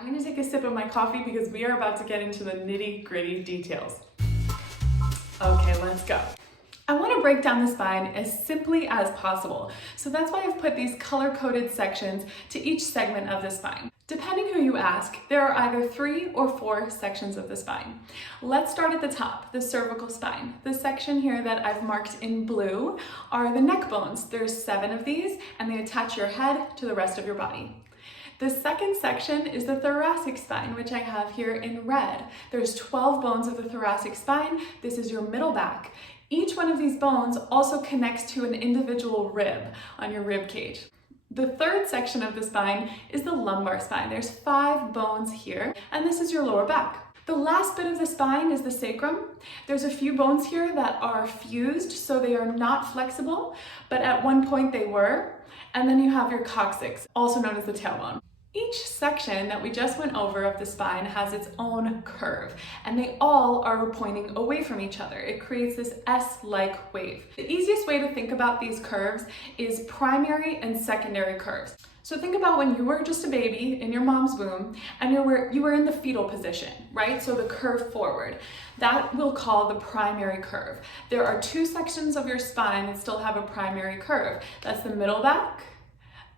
I'm gonna take a sip of my coffee because we are about to get into the nitty-gritty details. Okay, let's go. I want to break down the spine as simply as possible, so that's why I've put these color-coded sections to each segment of the spine. Depending who you ask, there are either 3 or 4 sections of the spine. Let's start at the top, the cervical spine. The section here that I've marked in blue are the neck bones. There's 7 of these, and they attach your head to the rest of your body. The second section is the thoracic spine, which I have here in red. There's 12 bones of the thoracic spine. This is your middle back. Each one of these bones also connects to an individual rib on your rib cage. The third section of the spine is the lumbar spine. There's 5 bones here, and this is your lower back. The last bit of the spine is the sacrum. There's a few bones here that are fused, so they are not flexible, but at one point they were. And then you have your coccyx, also known as the tailbone. Each section that we just went over of the spine has its own curve, and they all are pointing away from each other. It creates this S-like wave. The easiest way to think about these curves is primary and secondary curves. So think about when you were just a baby in your mom's womb and you were in the fetal position, right? So the curve forward. That we'll call the primary curve. There are 2 sections of your spine that still have a primary curve. That's the middle back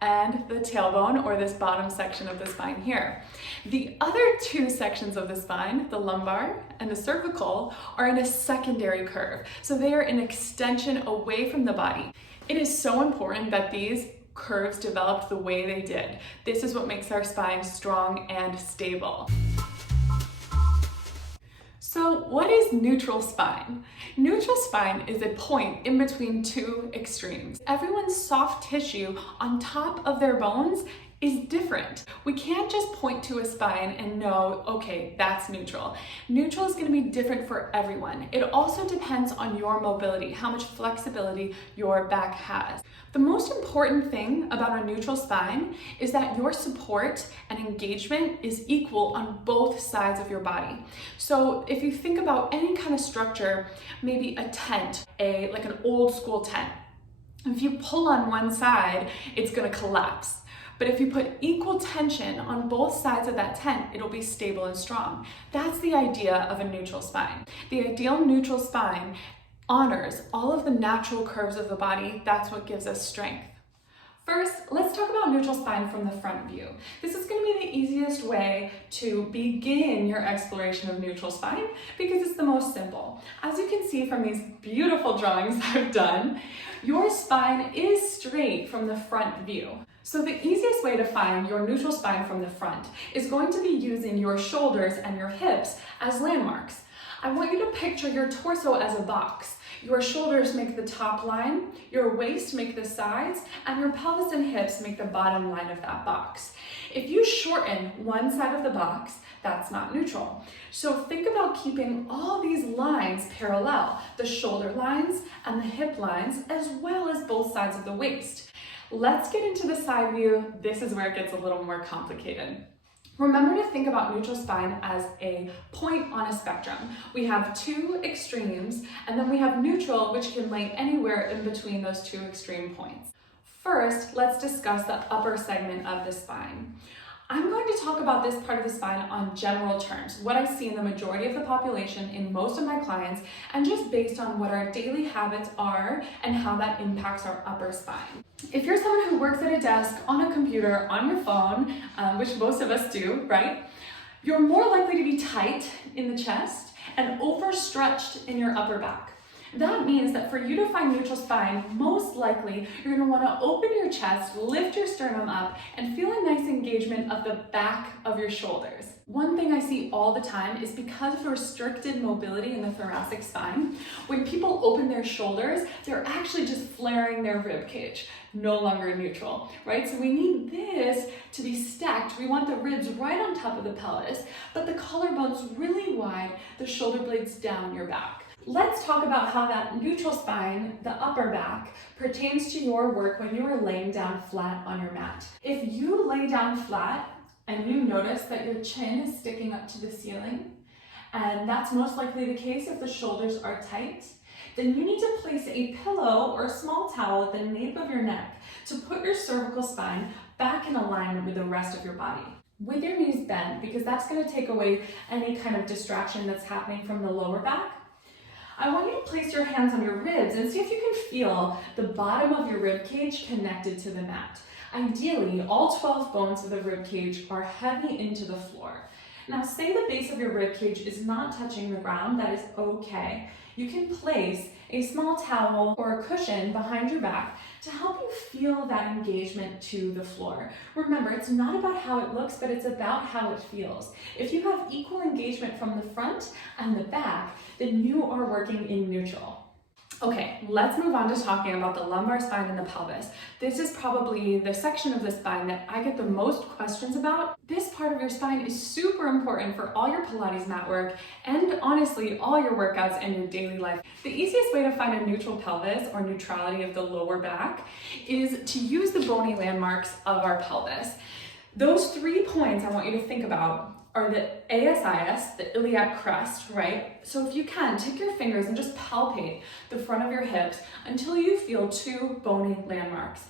and the tailbone, or this bottom section of the spine here. The other 2 sections of the spine, the lumbar and the cervical, are in a secondary curve. So they are an extension away from the body. It is so important that these curves developed the way they did. This is what makes our spine strong and stable. So what is neutral spine? Neutral spine is a point in between 2 extremes. Everyone's soft tissue on top of their bones is different. We can't just point to a spine and know, okay, that's neutral. Neutral is going to be different for everyone. It also depends on your mobility, how much flexibility your back has. The most important thing about a neutral spine is that your support and engagement is equal on both sides of your body. So if you think about any kind of structure, maybe a tent, like an old school tent, if you pull on one side, it's going to collapse. But if you put equal tension on both sides of that tent, it'll be stable and strong. That's the idea of a neutral spine. The ideal neutral spine honors all of the natural curves of the body. That's what gives us strength. First, let's talk about neutral spine from the front view. This is going to be the easiest way to begin your exploration of neutral spine because it's the most simple. As you can see from these beautiful drawings I've done, your spine is straight from the front view. So the easiest way to find your neutral spine from the front is going to be using your shoulders and your hips as landmarks. I want you to picture your torso as a box. Your shoulders make the top line, your waist make the sides, and your pelvis and hips make the bottom line of that box. If you shorten one side of the box, that's not neutral. So think about keeping all these lines parallel, the shoulder lines and the hip lines, as well as both sides of the waist. Let's get into the side view. This is where it gets a little more complicated. Remember to think about neutral spine as a point on a spectrum. We have 2 extremes, and then we have neutral, which can lay anywhere in between those 2 extreme points. First, let's discuss the upper segment of the spine. I'm going to talk about this part of the spine on general terms, what I see in the majority of the population in most of my clients, and just based on what our daily habits are and how that impacts our upper spine. If you're someone who works at a desk, on a computer, on your phone, which most of us do, right? You're more likely to be tight in the chest and overstretched in your upper back. That means that for you to find neutral spine, most likely you're going to want to open your chest, lift your sternum up, and feel a nice engagement of the back of your shoulders. One thing I see all the time is because of restricted mobility in the thoracic spine, when people open their shoulders, they're actually just flaring their rib cage, no longer neutral, right? So we need this to be stacked. We want the ribs right on top of the pelvis, but the collarbone's really wide, the shoulder blades down your back. Let's talk about how that neutral spine, the upper back, pertains to your work when you are laying down flat on your mat. If you lay down flat and you notice that your chin is sticking up to the ceiling, and that's most likely the case if the shoulders are tight, then you need to place a pillow or a small towel at the nape of your neck to put your cervical spine back in alignment with the rest of your body. with your knees bent, because that's going to take away any kind of distraction that's happening from the lower back. I want you to place your hands on your ribs and see if you can feel the bottom of your rib cage connected to the mat. Ideally, all 12 bones of the rib cage are heavy into the floor. Now, say the base of your rib cage is not touching the ground, that is okay. You can place a small towel or a cushion behind your back to help you feel that engagement to the floor. Remember, it's not about how it looks, but it's about how it feels. If you have equal engagement from the front and the back, then you are working in neutral. Okay, let's move on to talking about the lumbar spine and the pelvis. This is probably the section of the spine that I get the most questions about. This part of your spine is super important for all your Pilates mat work and honestly, all your workouts and your daily life. The easiest way to find a neutral pelvis or neutrality of the lower back is to use the bony landmarks of our pelvis. Those 3 points I want you to think about are the ASIS, the iliac crest, right? So if you can, take your fingers and just palpate the front of your hips until you feel 2 bony landmarks.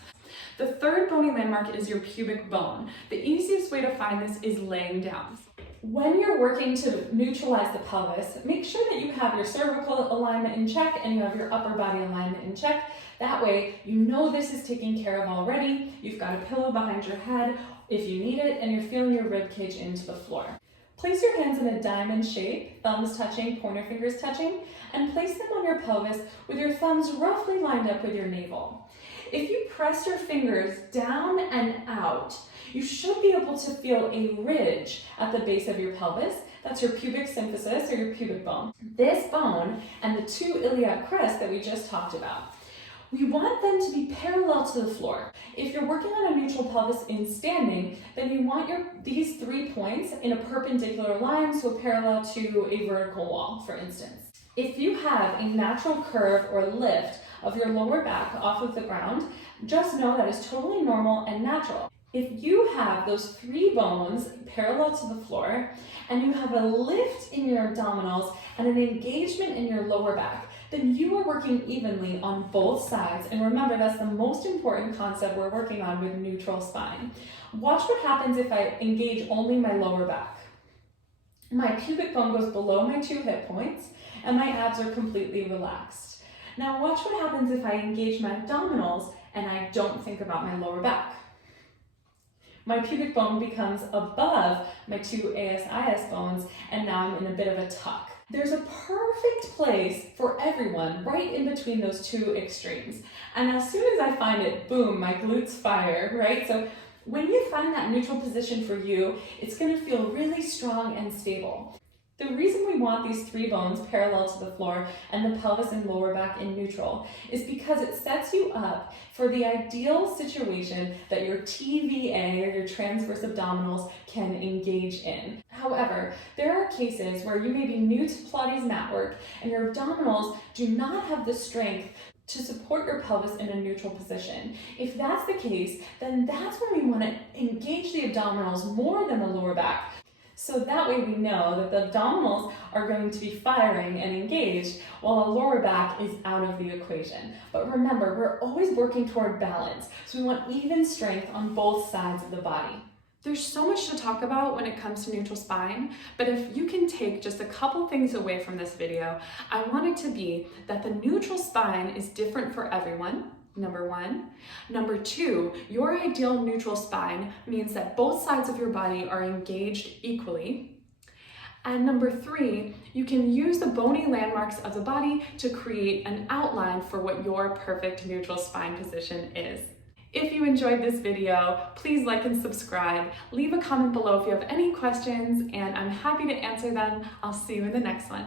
The 3rd bony landmark is your pubic bone. The easiest way to find this is laying down. When you're working to neutralize the pelvis, make sure that you have your cervical alignment in check and you have your upper body alignment in check. That way, you know this is taken care of already. You've got a pillow behind your head if you need it, and you're feeling your rib cage into the floor. Place your hands in a diamond shape, thumbs touching, pointer fingers touching, and place them on your pelvis with your thumbs roughly lined up with your navel. If you press your fingers down and out, you should be able to feel a ridge at the base of your pelvis. That's your pubic symphysis or your pubic bone. This bone and the 2 iliac crests that we just talked about, we want them to be parallel to the floor. If you're working on a neutral pelvis in standing, then you want these 3 points in a perpendicular line, so parallel to a vertical wall, for instance. If you have a natural curve or lift of your lower back off of the ground, just know that is totally normal and natural. If you have those 3 bones parallel to the floor and you have a lift in your abdominals and an engagement in your lower back, then you are working evenly on both sides. And remember, that's the most important concept we're working on with neutral spine. Watch what happens if I engage only my lower back. My pubic bone goes below my 2 hip points and my abs are completely relaxed. Now watch what happens if I engage my abdominals and I don't think about my lower back. My pubic bone becomes above my 2 ASIS bones and now I'm in a bit of a tuck. There's a perfect place for everyone right in between those 2 extremes. And as soon as I find it, boom, my glutes fire, right? So when you find that neutral position for you, it's gonna feel really strong and stable. The reason we want these 3 bones parallel to the floor and the pelvis and lower back in neutral is because it sets you up for the ideal situation that your TVA or your transverse abdominals can engage in. However, there are cases where you may be new to Pilates mat work and your abdominals do not have the strength to support your pelvis in a neutral position. If that's the case, then that's when we want to engage the abdominals more than the lower back. So that way we know that the abdominals are going to be firing and engaged while the lower back is out of the equation. But remember, we're always working toward balance. So we want even strength on both sides of the body. There's so much to talk about when it comes to neutral spine, but if you can take just a couple things away from this video, I want it to be that the neutral spine is different for everyone. Number 1. Number 2, your ideal neutral spine means that both sides of your body are engaged equally. And number 3, you can use the bony landmarks of the body to create an outline for what your perfect neutral spine position is. If you enjoyed this video, please like and subscribe. Leave a comment below if you have any questions, and I'm happy to answer them. I'll see you in the next one.